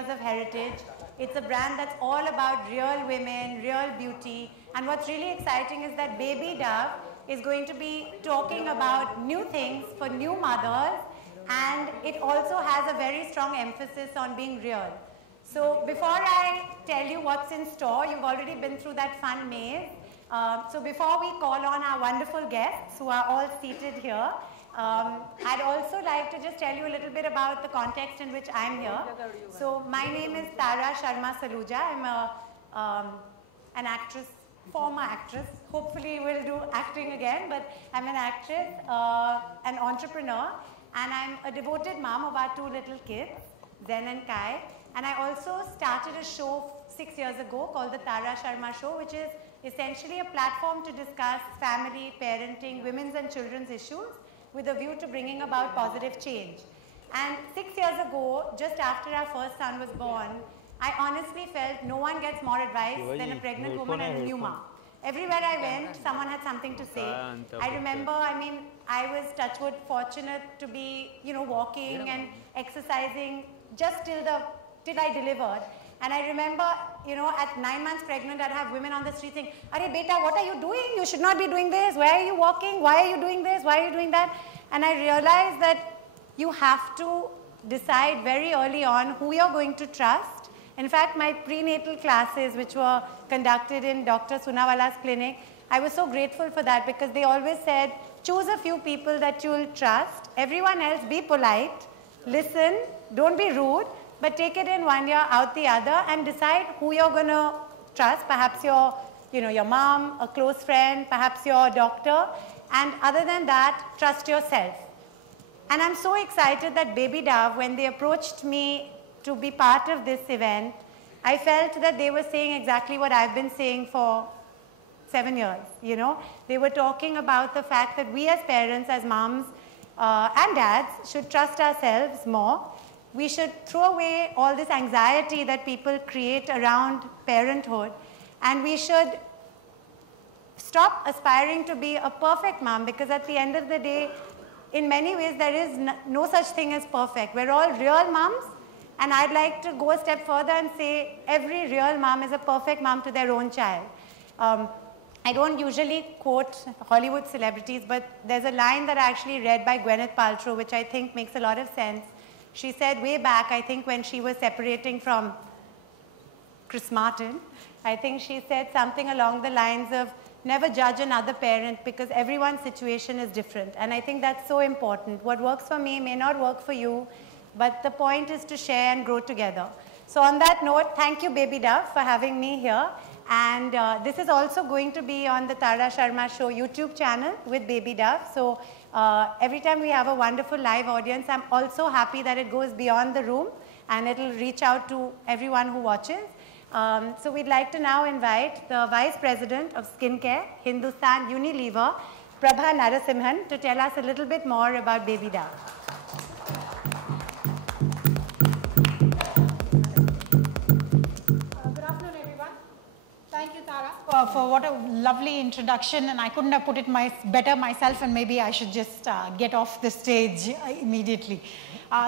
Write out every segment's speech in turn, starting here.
years of heritage. It's a brand that's all about real women, real beauty. And what's really exciting is that Baby Dove is going to be talking about new things for new mothers, and it also has a very strong emphasis on being real. So before I tell you what's in store, you've already been through that fun maze. So before we call on our wonderful guests who are all seated here, I'd also like to just tell you a little bit about the context in which I'm here. So my name is Tara Sharma Saluja. I'm an actress, former actress. Hopefully we'll do acting again, but I'm an actress, an entrepreneur, and I'm a devoted mom of our two little kids, Zen and Kai. And I also started a show 6 years ago called the Tara Sharma Show, which is essentially a platform to discuss family, parenting, women's and children's issues with a view to bringing about positive change. And 6 years ago, just after our first son was born, I honestly felt no one gets more advice than a pregnant woman and a new mom. Everywhere I went, someone had something to say. I remember, I was, touchwood, fortunate to be, walking and exercising just till I delivered. And I remember, at 9 months pregnant, I'd have women on the street saying, "Arey beta, what are you doing? You should not be doing this. Why are you walking? Why are you doing this? Why are you doing that?" And I realized that you have to decide very early on who you're going to trust. In fact, my prenatal classes, which were conducted in Dr. Sunawala's clinic, I was so grateful for that because they always said, choose a few people that you'll trust. Everyone else, be polite, listen, don't be rude, but take it in one ear, out the other, and decide who you're going to trust. Perhaps your mom, a close friend, perhaps your doctor. And other than that, trust yourself. And I'm so excited that Baby Dove, when they approached me to be part of this event, I felt that they were saying exactly what I've been saying for 7 years. They were talking about the fact that we as parents, as moms and dads, should trust ourselves more. We should throw away all this anxiety that people create around parenthood, and we should stop aspiring to be a perfect mom, because at the end of the day, in many ways, there is no such thing as perfect. We're all real moms, and I'd like to go a step further and say every real mom is a perfect mom to their own child. I don't usually quote Hollywood celebrities, but there's a line that I actually read by Gwyneth Paltrow, which I think makes a lot of sense. She said way back, I think when she was separating from Chris Martin, I think she said something along the lines of, never judge another parent because everyone's situation is different. And I think that's so important. What works for me may not work for you, but the point is to share and grow together. So on that note, thank you, Baby Dove, for having me here. And this is also going to be on the Tara Sharma Show YouTube channel with Baby Dove. So every time we have a wonderful live audience, I'm also happy that it goes beyond the room and it'll reach out to everyone who watches. So we'd like to now invite the Vice President of Skincare, Hindustan Unilever, Prabha Narasimhan, to tell us a little bit more about Baby Dove. Thank you, Tara, for what a lovely introduction, and I couldn't have put it better myself, and maybe I should just get off the stage immediately.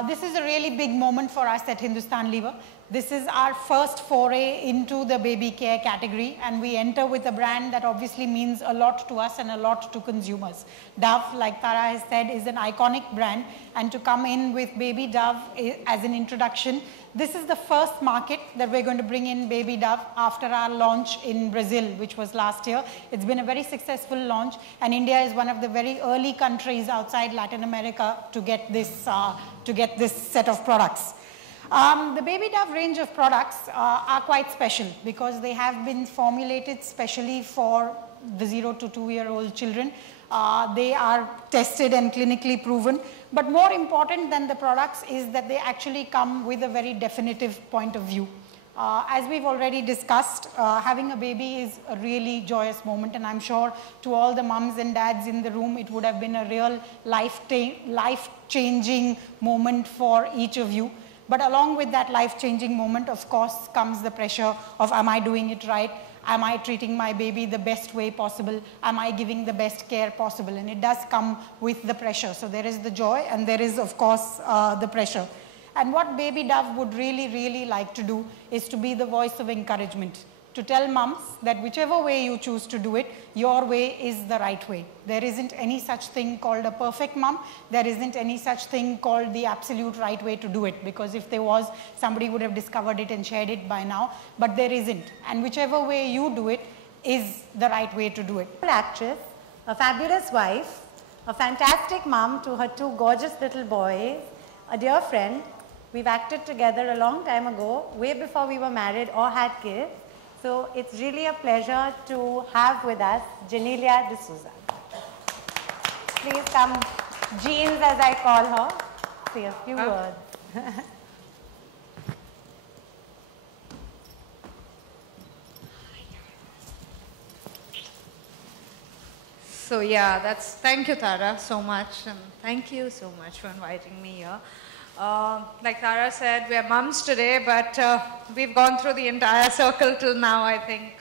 This is a really big moment for us at Hindustan Lever. This is our first foray into the baby care category, and we enter with a brand that obviously means a lot to us and a lot to consumers. Dove, like Tara has said, is an iconic brand, and to come in with Baby Dove as an introduction, this is the first market that we're going to bring in Baby Dove after our launch in Brazil, which was last year. It's been a very successful launch, and India is one of the very early countries outside Latin America to get this set of products. The Baby Dove range of products are quite special because they have been formulated specially for the 0 to 2-year-old children. They are tested and clinically proven. But more important than the products is that they actually come with a very definitive point of view. As we've already discussed, having a baby is a really joyous moment, and I'm sure to all the mums and dads in the room, it would have been a real life-changing moment for each of you. But along with that life-changing moment, of course, comes the pressure of, am I doing it right? Am I treating my baby the best way possible? Am I giving the best care possible? And it does come with the pressure. So there is the joy and there is, of course, the pressure. And what Baby Dove would really like to do is to be the voice of encouragement, to tell moms that whichever way you choose to do it, your way is the right way. There isn't any such thing called a perfect mom. There isn't any such thing called the absolute right way to do it, because if there was, somebody would have discovered it and shared it by now, but there isn't. And whichever way you do it is the right way to do it. Actress, a fabulous wife, a fantastic mom to her 2 gorgeous little boys, a dear friend. We've acted together a long time ago, way before we were married or had kids. So it's really a pleasure to have with us Genelia D'Souza. Please come, Jeans as I call her, say a few words. So yeah, thank you Tara so much, and thank you so much for inviting me here. Like Tara said, we are mums today, but we've gone through the entire circle till now, I think,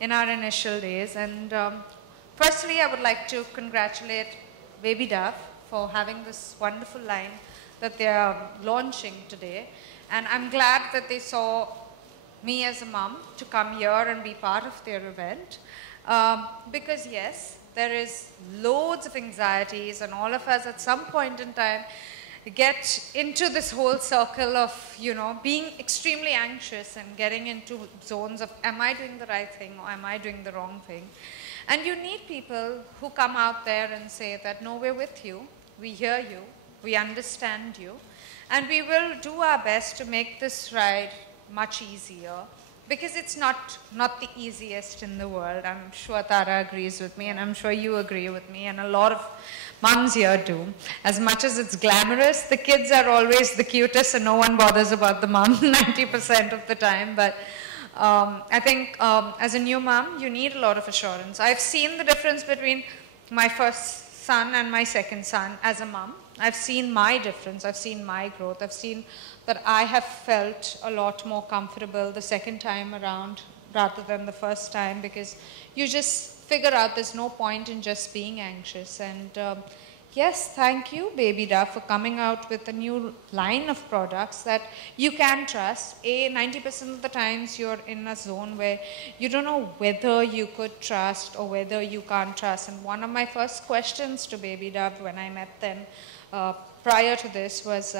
in our initial days. And firstly, I would like to congratulate Baby Dove for having this wonderful line that they are launching today. And I'm glad that they saw me as a mum to come here and be part of their event. Because yes, there is loads of anxieties, and all of us at some point in time get into this whole circle of, you know, being extremely anxious and getting into zones of, am I doing the right thing or am I doing the wrong thing? And you need people who come out there and say that, no, we're with you, we hear you, we understand you, and we will do our best to make this ride much easier, because it's not the easiest in the world. I'm sure Tara agrees with me, and I'm sure you agree with me, and a lot of mums here do. As much as it's glamorous, the kids are always the cutest and no one bothers about the mom 90% of the time. But I think as a new mom, you need a lot of assurance. I've seen the difference between my first son and my second son as a mom. I've seen my difference, I've seen my growth, I've seen that I have felt a lot more comfortable the second time around rather than the first time, because you just figure out there's no point in just being anxious. And yes, thank you, Baby Dove, for coming out with a new line of products that you can trust. 90% of the times you're in a zone where you don't know whether you could trust or whether you can't trust. And one of my first questions to Baby Dove when I met them prior to this was,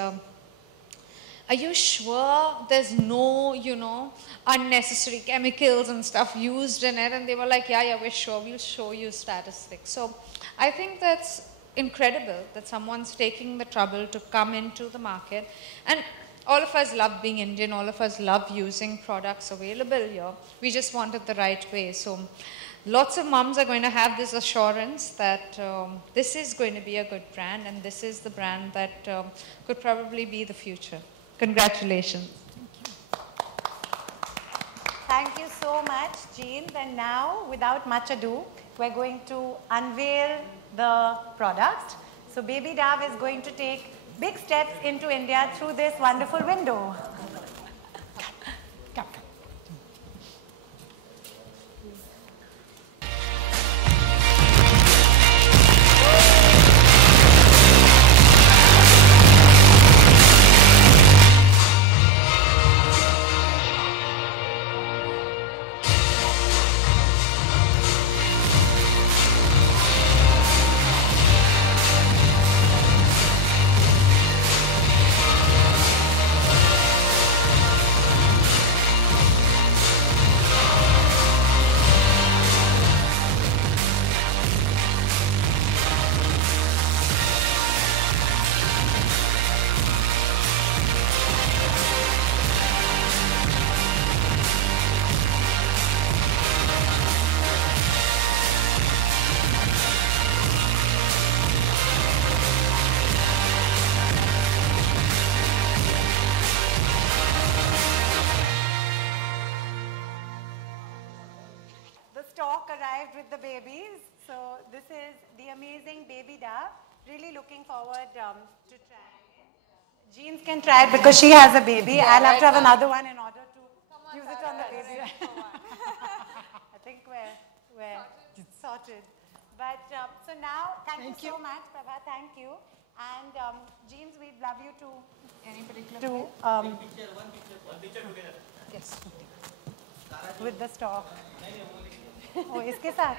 are you sure there's no, you know, unnecessary chemicals and stuff used in it? And they were like, yeah, we're sure, we'll show you statistics. So I think that's incredible that someone's taking the trouble to come into the market. And all of us love being Indian, all of us love using products available here. We just want it the right way. So lots of moms are going to have this assurance that this is going to be a good brand, and this is the brand that could probably be the future. Congratulations. Thank you so much, Jeans. And now, without much ado, we're going to unveil the product. So Baby Dove is going to take big steps into India through this wonderful window. Come. Arrived with the babies. So this is the amazing Baby Dove. Really looking forward to trying it. Jeans can try it because she has a baby. I'll have to have another one in order to use it on the baby. I think we're sorted. But so now, thank you so much, Prabha. Thank you. And Jeans, we'd love you to... Any particular one picture together. Yes. With the stock. Oh, iske saath?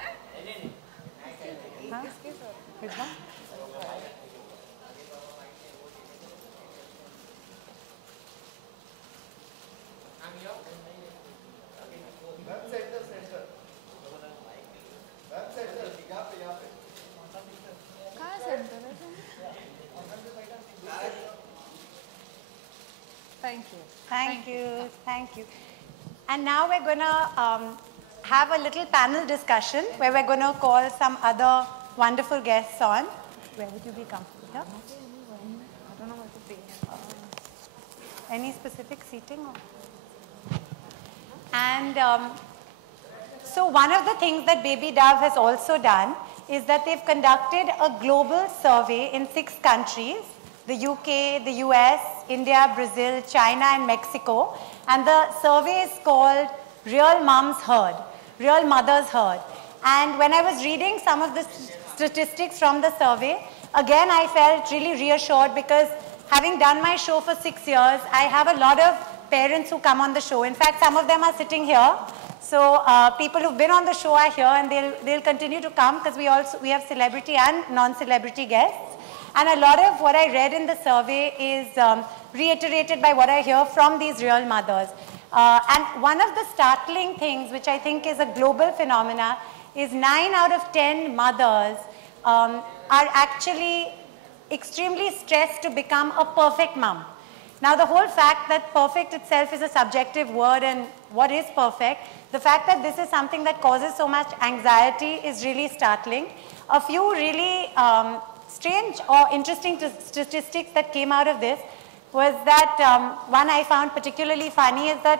Huh? Which one? Thank you. Thank you. Thank you. And now we're going to have a little panel discussion where we're going to call some other wonderful guests on. Where would you be comfortable? Here? I don't know what to say. Any specific seating? And so one of the things that Baby Dove has also done is that they've conducted a global survey in 6 countries, the UK, the US, India, Brazil, China, and Mexico. And the survey is called Real Mums Heard, Real Mothers Heard. And when I was reading some of the statistics from the survey, again I felt really reassured because having done my show for 6 years, I have a lot of parents who come on the show. In fact, some of them are sitting here. So people who've been on the show are here and they'll continue to come because we have celebrity and non-celebrity guests. And a lot of what I read in the survey is reiterated by what I hear from these real mothers. And one of the startling things, which I think is a global phenomena, is 9 out of 10 mothers are actually extremely stressed to become a perfect mom. Now, the whole fact that perfect itself is a subjective word, and what is perfect, the fact that this is something that causes so much anxiety is really startling. A few really strange or interesting statistics that came out of this was that one I found particularly funny is that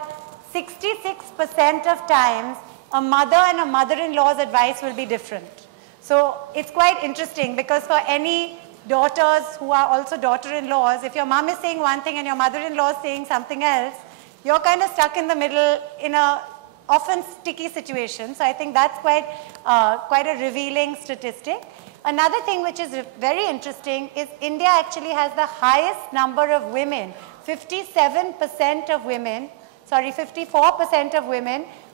66% of times a mother and a mother-in-law's advice will be different. So it's quite interesting because for any daughters who are also daughter-in-laws, if your mom is saying one thing and your mother-in-law is saying something else, you're kind of stuck in the middle in a often sticky situation. So I think that's quite a revealing statistic. Another thing which is very interesting is India actually has the highest number of women, 54% of women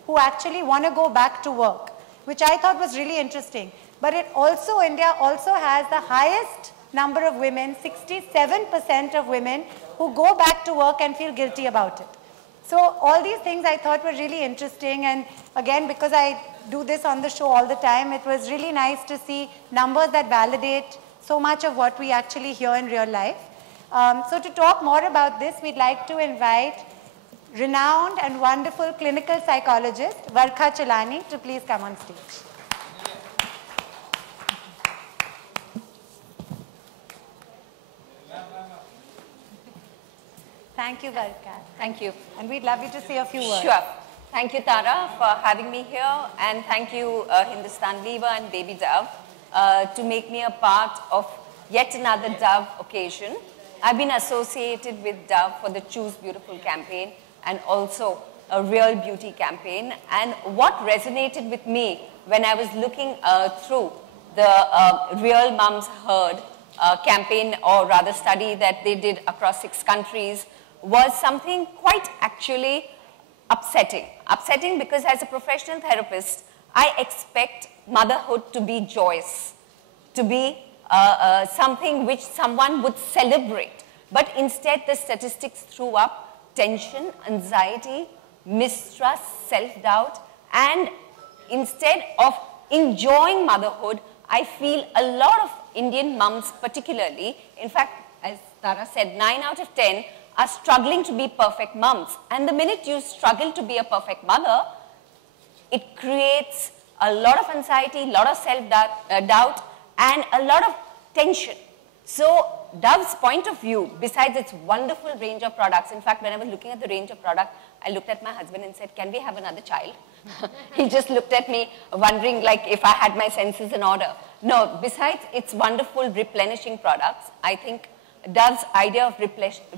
who actually want to go back to work, which I thought was really interesting. But India also has the highest number of women, 67% of women who go back to work and feel guilty about it. So all these things I thought were really interesting, and again, because I do this on the show all the time, it was really nice to see numbers that validate so much of what we actually hear in real life. So to talk more about this, we'd like to invite renowned and wonderful clinical psychologist, Varkha Chelani, to please come on stage. Thank you, Varkha. Thank you. And we'd love you to say a few words. Sure. Thank you, Tara, for having me here. And thank you, Hindustan Lever and Baby Dove, to make me a part of yet another Dove occasion. I've been associated with Dove for the Choose Beautiful campaign and also a Real Beauty campaign. And what resonated with me when I was looking through the Real Mums Heard campaign, or rather study that they did across 6 countries, was something quite actually upsetting. Upsetting because as a professional therapist, I expect motherhood to be joyous, to be something which someone would celebrate. But instead, the statistics threw up tension, anxiety, mistrust, self-doubt, and instead of enjoying motherhood, I feel a lot of Indian mums particularly, in fact, as Tara said, 9 out of 10 are struggling to be perfect mums. And the minute you struggle to be a perfect mother, it creates a lot of anxiety, a lot of self-doubt, and a lot of tension. So Dove's point of view, besides its wonderful range of products, in fact, when I was looking at the range of product, I looked at my husband and said, can we have another child? He just looked at me wondering like if I had my senses in order. No, besides its wonderful replenishing products, I think Dove's idea of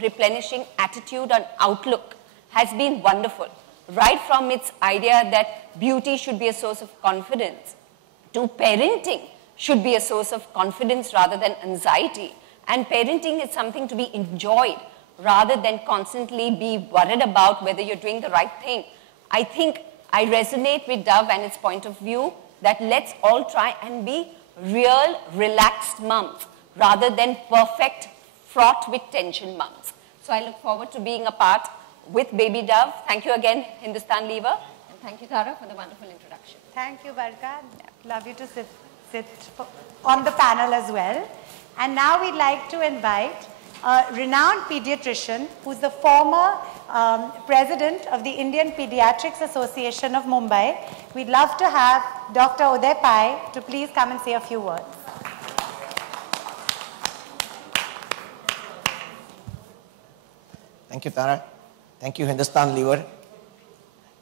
replenishing attitude and outlook has been wonderful. Right from its idea that beauty should be a source of confidence, to parenting should be a source of confidence rather than anxiety, And parenting is something to be enjoyed rather than constantly be worried about whether you're doing the right thing. I think I resonate with Dove and its point of view that let's all try and be real, relaxed mums rather than perfect, fraught with tension mums. So I look forward to being a part with Baby Dove. Thank you again, Hindustan Lever. And thank you, Tara, for the wonderful introduction. Thank you, Barka. Love you to sit on the panel as well. And now we'd like to invite a renowned pediatrician who's the former president of the Indian Pediatrics Association of Mumbai. We'd love to have Dr. Uday Pai to please come and say a few words. Thank you, Tara. Thank you, Hindustan Lever.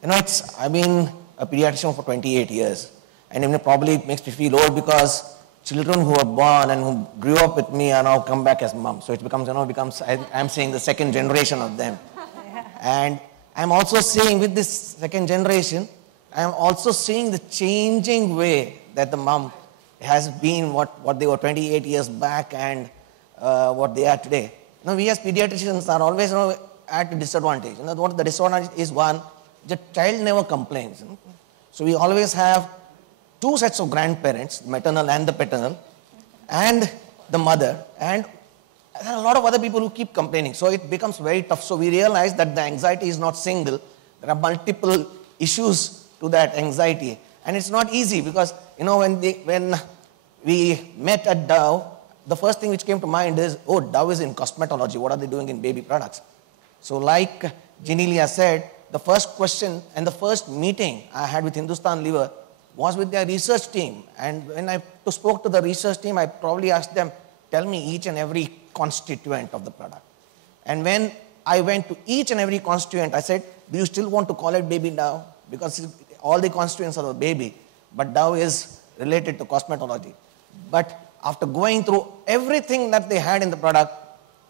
You know, I've been a pediatrician for 28 years. And it probably makes me feel old because children who are born and who grew up with me are now come back as moms. So it becomes, I'm saying the second generation of them. And I'm also seeing with this second generation, I'm also seeing the changing way that the mom has been what they were 28 years back and what they are today. Now, we as pediatricians are always at a disadvantage. What the disadvantage is one, the child never complains. So we always have two sets of grandparents, maternal and the paternal, and the mother, and there are a lot of other people who keep complaining. So it becomes very tough. So we realize that the anxiety is not single. There are multiple issues to that anxiety. And it's not easy because, when we met at Dove, the first thing which came to mind is, oh, Dove is in cosmetology. What are they doing in baby products? So like Genelia said, the first question and the first meeting I had with Hindustan Lever was with their research team. And when I spoke to the research team, I probably asked them, tell me each and every constituent of the product. And when I went to each and every constituent, I said, do you still want to call it Baby Dove? Because all the constituents are the baby, but Dove is related to cosmetology. But after going through everything that they had in the product,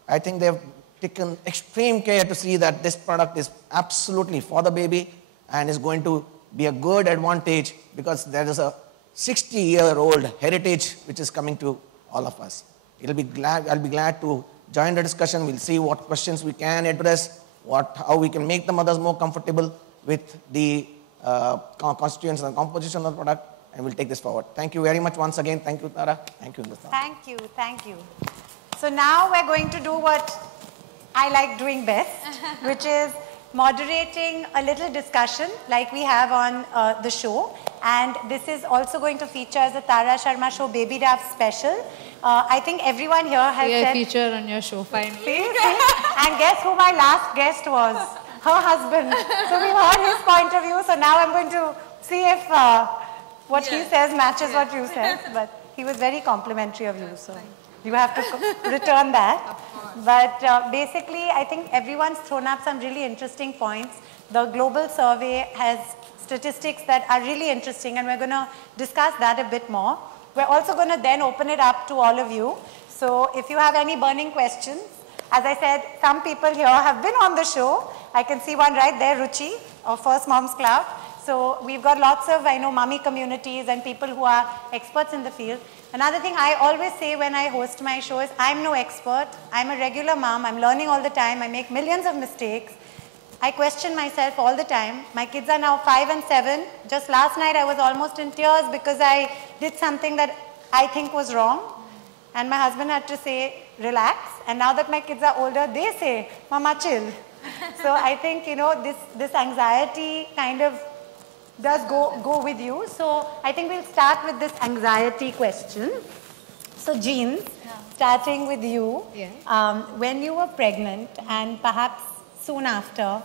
I think they've taken extreme care to see that this product is absolutely for the baby and is going to be a good advantage because there is a 60-year-old heritage which is coming to all of us. I'll be glad to join the discussion. We'll see what questions we can address, how we can make the mothers more comfortable with the constituents and composition of the product, and we'll take this forward. Thank you very much once again. Thank you, Tara. Thank you, Hindustan. Thank you. So now we're going to do what I like doing best, which is moderating a little discussion like we have on the show. And this is also going to feature as a Tara Sharma Show Baby Dove special. I think everyone here has said... feature on your show, finally. See? And guess who my last guest was? Her husband. So we heard his point of view. So now I'm going to see if what he says matches what you said. But he was very complimentary of you. So you have to return that. But basically, I think everyone's thrown up some really interesting points. The global survey has statistics that are really interesting, and we're going to discuss that a bit more. We're also going to then open it up to all of you. So if you have any burning questions, as I said, some people here have been on the show. I can see one right there, Ruchi, of First Moms Club. So we've got lots of, mummy communities and people who are experts in the field. Another thing I always say when I host my show is, I'm no expert. I'm a regular mom. I'm learning all the time. I make millions of mistakes. I question myself all the time. My kids are now 5 and 7. Just last night I was almost in tears because I did something that I think was wrong. And my husband had to say, relax. And now that my kids are older, they say, Mama, chill. So I think, this anxiety kind of does go with you. So I think we'll start with this anxiety question. So Jean, starting with you, when you were pregnant and perhaps soon after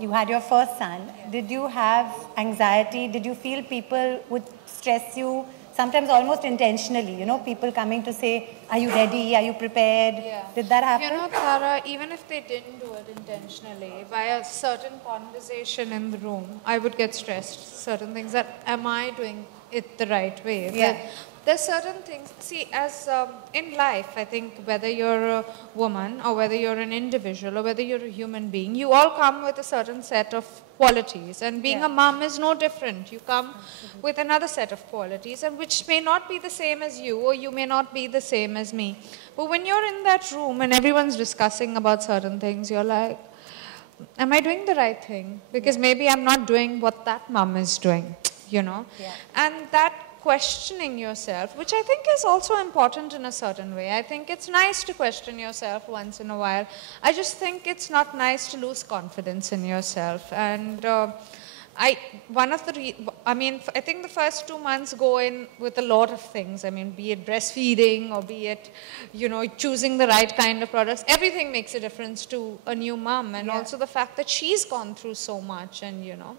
you had your first son, did you have anxiety? Did you feel people would stress you? Sometimes almost intentionally, people coming to say, are you ready? Are you prepared? Yeah. Did that happen? Tara, even if they didn't do it intentionally, by a certain conversation in the room, I would get stressed. Certain things that, am I doing it the right way? Yeah. There's certain things, see, as in life, I think whether you're a woman or whether you're an individual or whether you're a human being, you all come with a certain set of qualities. And being a mom is no different. You come with another set of qualities, and which may not be the same as you, or you may not be the same as me. But when you're in that room and everyone's discussing about certain things, you're like, am I doing the right thing? Because maybe I'm not doing what that mom is doing, you know? And that questioning yourself, which I think is also important in a certain way. I think it's nice to question yourself once in a while. I just think it's not nice to lose confidence in yourself. And I think the first 2 months go in with a lot of things. I mean, be it breastfeeding or be it, you know, choosing the right kind of products. Everything makes a difference to a new mom, and also the fact that she's gone through so much, and you know.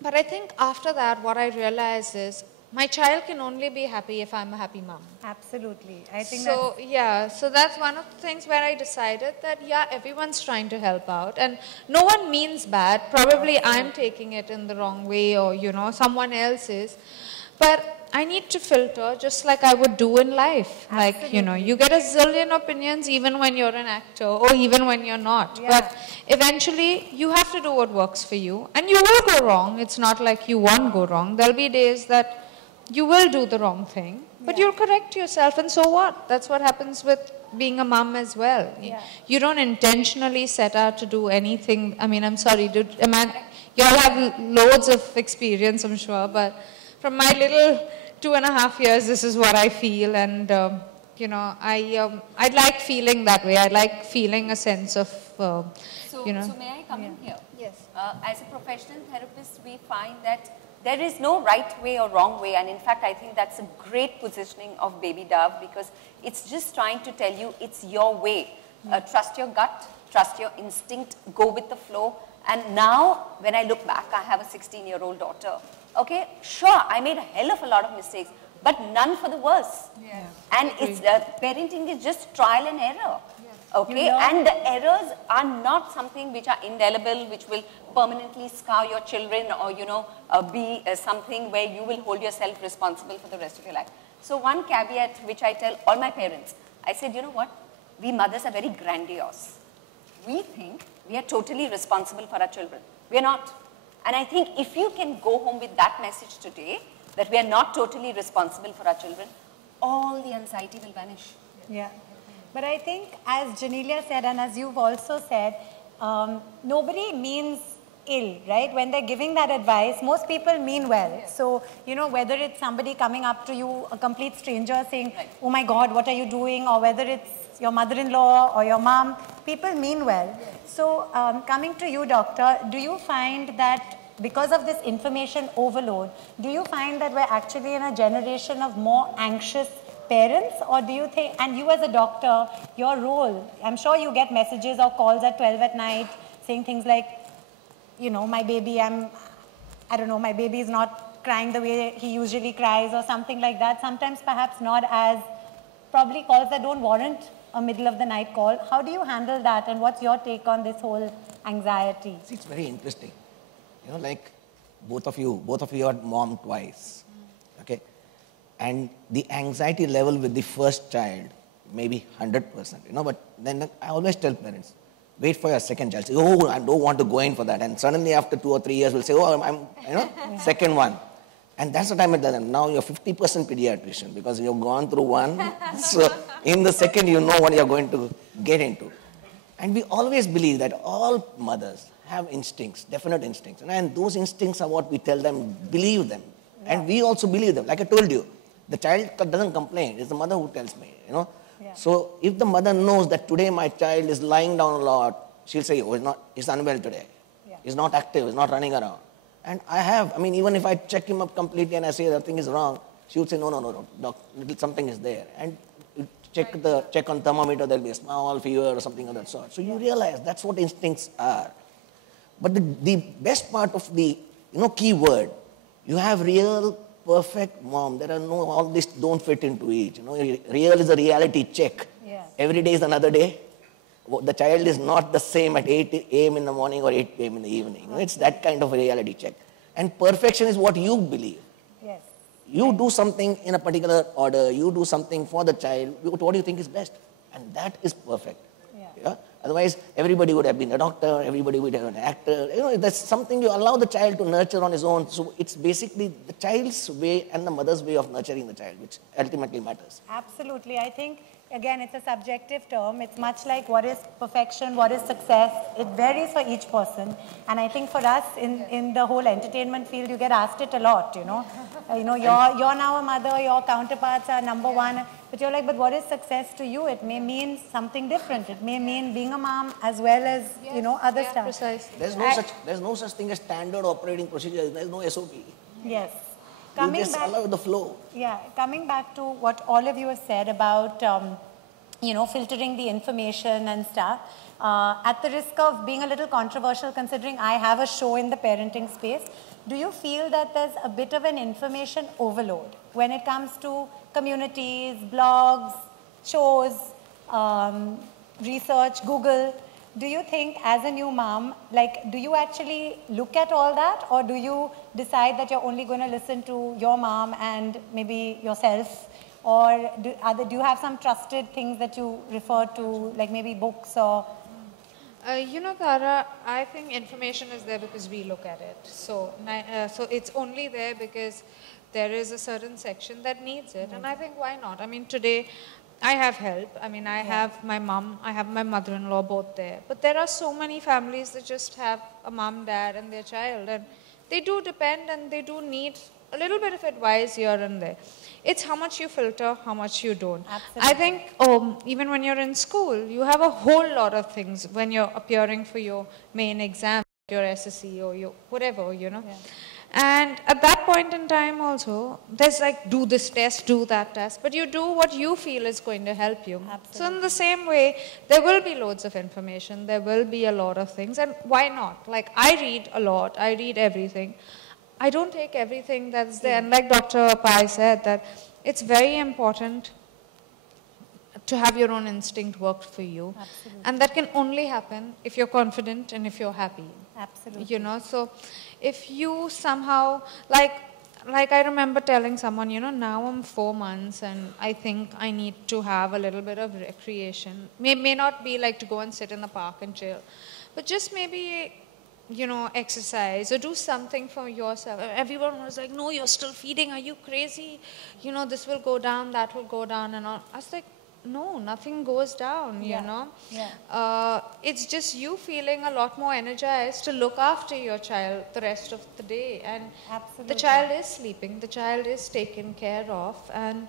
But I think after that, what I realized is my child can only be happy if I'm a happy mom. Absolutely. I think so. So that's one of the things where I decided that, everyone's trying to help out. And no one means bad. Probably I'm taking it in the wrong way, or, you know, someone else is. But I need to filter just like I would do in life. Absolutely. Like, you know, you get a zillion opinions even when you're an actor or even when you're not. But eventually you have to do what works for you. And you will go wrong. It's not like you won't go wrong. There'll be days that you will do the wrong thing. But you'll correct yourself, and so what? That's what happens with being a mom as well. You don't intentionally set out to do anything. I mean, I'm sorry, you all have loads of experience, I'm sure, but from my little 2.5 years, this is what I feel, and you know, I like feeling that way. I like feeling a sense of, you know. So may I come in here? Yes. As a professional therapist, we find that there is no right way or wrong way, and in fact, I think that's a great positioning of Baby Dove, because it's just trying to tell you it's your way. Trust your gut, trust your instinct, go with the flow. And now, when I look back, I have a 16-year-old daughter. Okay, sure, I made a hell of a lot of mistakes, but none for the worse. And it's parenting is just trial and error. Okay, and the errors are not something which are indelible, which will permanently scar your children, or, you know, be something where you will hold yourself responsible for the rest of your life. So one caveat which I tell all my parents, I said, you know what, we mothers are very grandiose. We think we are totally responsible for our children. We are not. And I think if you can go home with that message today, that we are not totally responsible for our children, all the anxiety will vanish. But I think, as Genelia said, and as you've also said, nobody means ill, right? When they're giving that advice, most people mean well. So, you know, whether it's somebody coming up to you, a complete stranger saying, oh my God, what are you doing? Or whether it's your mother-in-law or your mom, people mean well. So, coming to you, doctor, do you find that because of this information overload, do you find that we're actually in a generation of more anxious parents, or do you think, and you as a doctor, your role, I'm sure you get messages or calls at 12 at night saying things like, you know, my baby, I don't know, my baby is not crying the way he usually cries, or something like that. Sometimes perhaps not as, probably calls that don't warrant a middle of the night call. How do you handle that, and what's your take on this whole anxiety? See, it's very interesting. You know, like both of you are mom twice, okay? And the anxiety level with the first child, maybe 100%, you know, but then I always tell parents, wait for your second child. Say, oh, I don't want to go in for that. And suddenly after 2 or 3 years, we'll say, oh, I'm you know, second one. And that's the time I tell them, now you're 50% pediatrician because you've gone through one. So in the second, you know what you're going to get into. And we always believe that all mothers have instincts, definite instincts. And those instincts are what we tell them, believe them. And we also believe them. Like I told you, the child doesn't complain. It's the mother who tells me, you know. So if the mother knows that today my child is lying down a lot, she'll say, oh, he's unwell today. He's not active, he's not running around. And even if I check him up completely and I say nothing is wrong, she would say, no, doc, something is there. And you check on thermometer, there'll be a small fever or something of that sort. So you realize that's what instincts are. But the best part of the, key word, you have real, perfect mom. There are all this don't fit into each. Real is a reality check. Every day is another day. The child is not the same at 8 a.m. in the morning or 8 p.m. in the evening. It's that kind of a reality check. And perfection is what you believe. You do something in a particular order, you do something for the child, what do you think is best? And that is perfect. Yeah? Otherwise, everybody would have been a doctor, everybody would have been an actor. You know, that's something you allow the child to nurture on his own. So it's basically the child's way and the mother's way of nurturing the child, which ultimately matters. Absolutely. I think, again, it's a subjective term. It's much like what is perfection, what is success. It varies for each person. And I think for us in the whole entertainment field, you get asked it a lot, you know. You're now a mother, your counterparts are number one. But you're like, but what is success to you? It may mean something different. It may mean being a mom as well as, you know, other stuff. Precisely. There's no such thing as standard operating procedure. There's no SOP. Yes. You just allow the flow. Yeah, coming back to what all of you have said about, you know, filtering the information and stuff, at the risk of being a little controversial, considering I have a show in the parenting space, do you feel that there's a bit of an information overload when it comes to communities, blogs, shows, research, Google? Do you think as a new mom, like, do you actually look at all that, or do you decide that you're only going to listen to your mom and maybe yourself, or do you have some trusted things that you refer to, like maybe books or? You know, Tara, I think information is there because we look at it. So it's only there because there is a certain section that needs it. And I think, why not? I mean, today, I have help. I mean, I have my mom, I have my mother-in-law both there. But there are so many families that just have a mom, dad, and their child. And they do depend and they do need a little bit of advice here and there. It's how much you filter, how much you don't. Absolutely. I think even when you're in school, you have a whole lot of things when you're appearing for your main exam, your SSC or your whatever, you know. Yeah. And at that point in time also, there's like, do this test, do that test, but you do what you feel is going to help you. Absolutely. So in the same way, there will be loads of information, there will be a lot of things, and why not? Like, I read a lot, I read everything. I don't take everything that's there, and like Dr. Pai said, that it's very important to have your own instinct work for you. Absolutely. And that can only happen if you're confident and if you're happy. Absolutely. You know, so if you somehow, like I remember telling someone, you know, now I'm 4 months and I think I need to have a little bit of recreation. May not be like to go and sit in the park and chill, but just maybe, you know, exercise or do something for yourself. Everyone was like, no, you're still feeding. Are you crazy? You know, this will go down, that will go down and all. I was like, no, nothing goes down, you know. Yeah. It's just you feeling a lot more energized to look after your child the rest of the day. And Absolutely. the child is sleeping, the child is taken care of. And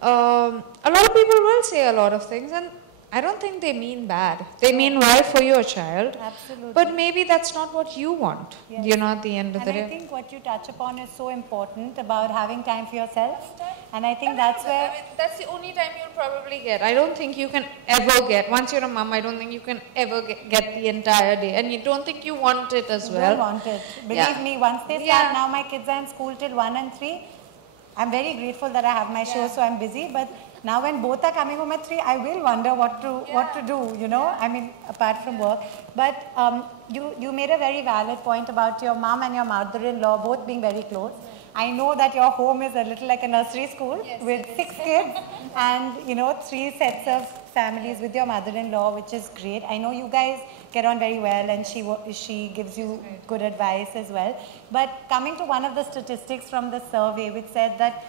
a lot of people will say a lot of things, and I don't think they mean bad. They mean well for your child. Absolutely. But maybe that's not what you want, Yes. you know, at the end of the day. And I think what you touch upon is so important about having time for yourself. And I think that's where... I mean, that's the only time you'll probably get. I don't think you can ever get, once you're a mom, I don't think you can ever get the entire day. And you don't think you want it as well. Don't want it. Believe me, once they start, now my kids are in school till 1 and 3. I'm very grateful that I have my show, so I'm busy. But now when both are coming home at 3, I will wonder what to do, you know, I mean, apart from work. But you made a very valid point about your mom and your mother-in-law both being very close. I know that your home is a little like a nursery school with 6 kids and, you know, 3 sets of families with your mother-in-law, which is great. I know you guys get on very well and she gives you good advice as well. But coming to one of the statistics from the survey, which said that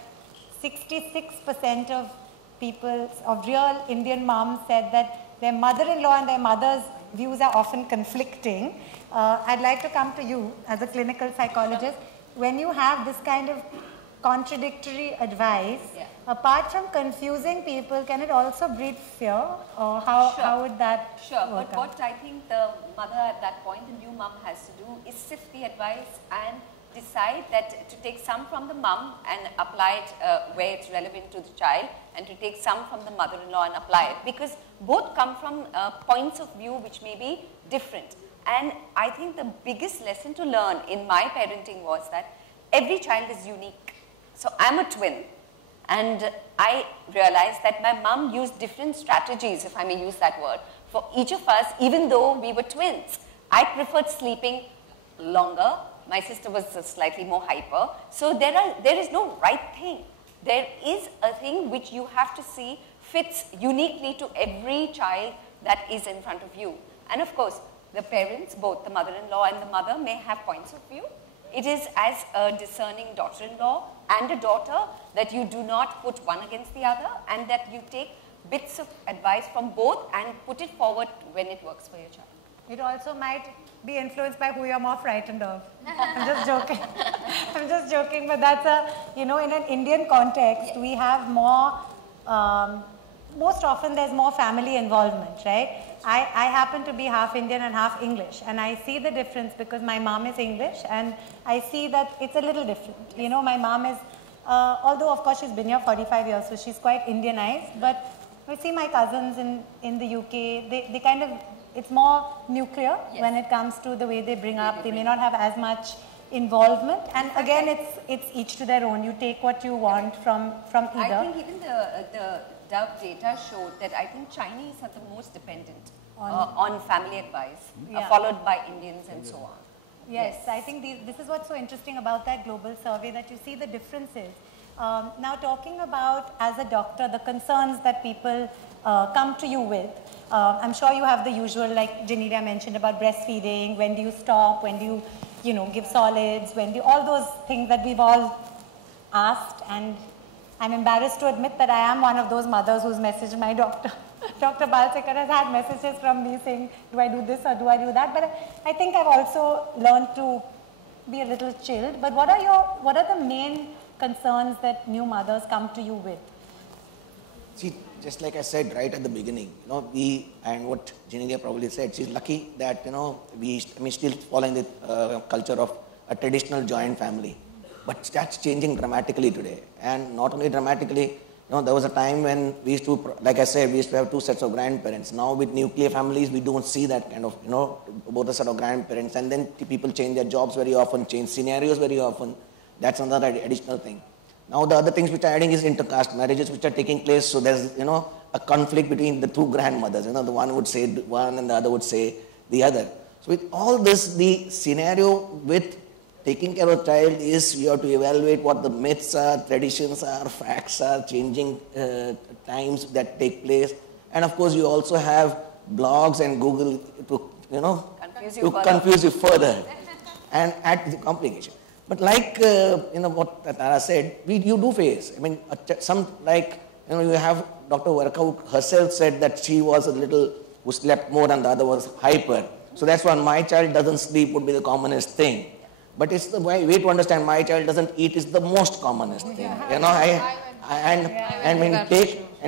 66% of people, of real Indian moms, said that their mother-in-law and their mother's views are often conflicting. I'd like to come to you as a clinical psychologist. When you have this kind of contradictory advice, apart from confusing people, can it also breed fear? Or how would that work but what I think the mother at that point, the new mom, has to do is sift the advice and decide that to take some from the mom and apply it where it's relevant to the child, and to take some from the mother-in-law and apply it, because both come from points of view which may be different. And I think the biggest lesson to learn in my parenting was that every child is unique. So I'm a twin, and I realized that my mom used different strategies, if I may use that word, for each of us, even though we were twins. I preferred sleeping longer. My sister was slightly more hyper. So there is no right thing. There is a thing which you have to see fits uniquely to every child that is in front of you. And of course, the parents, both the mother-in-law and the mother, may have points of view. It is as a discerning daughter-in-law and a daughter that you do not put one against the other, and that you take bits of advice from both and put it forward when it works for your child. It also might be influenced by who you're more frightened of. I'm just joking. I'm just joking, but that's a, in an Indian context, we have more, most often there's more family involvement, right? I happen to be half Indian and half English, and I see the difference because my mom is English, and I see that it's a little different. My mom is, although of course she's been here 45 years, so she's quite Indianized, but I see my cousins in the UK, they kind of, it's more nuclear when it comes to the way they bring up. They may not have as much involvement, and again, it's each to their own. You take what you want from either. I think even the Dove data showed that I think Chinese are the most dependent on family advice, followed by Indians and so on. Yes, I think this is what's so interesting about that global survey, that you see the differences. Now talking about, as a doctor, the concerns that people come to you with, I'm sure you have the usual, like Genelia mentioned, about breastfeeding, when do you stop, when do you, give solids, when do you, all those things that we've all asked, and I'm embarrassed to admit that I am one of those mothers who's messaged my doctor. Dr. Balsekar has had messages from me saying, do I do this or do I do that? But I think I've also learned to be a little chilled. But what are the main concerns that new mothers come to you with? See, just like I said right at the beginning, and what Genelia probably said, she's lucky that, we still following the culture of a traditional joint family. But that's changing dramatically today. And not only dramatically, there was a time when we used to, like I said, we used to have two sets of grandparents. Now with nuclear families, we don't see that kind of, both a set of grandparents. And then people change their jobs very often, change scenarios very often. That's another additional thing. Now the other things which are adding is intercaste marriages which are taking place. So there's, a conflict between the two grandmothers. The one would say one and the other would say the other. So with all this, the scenario with taking care of a child is you have to evaluate what the myths are, traditions are, facts are, changing times that take place. And of course, you also have blogs and Google to, confuse you further and add the complication. But like, what Tara said, you do face, you have Dr. Varka who herself said that she was a little who slept more and the other was hyper. So that's why my child doesn't sleep would be the commonest thing. But it's the way to understand my child doesn't eat is the most commonest thing. And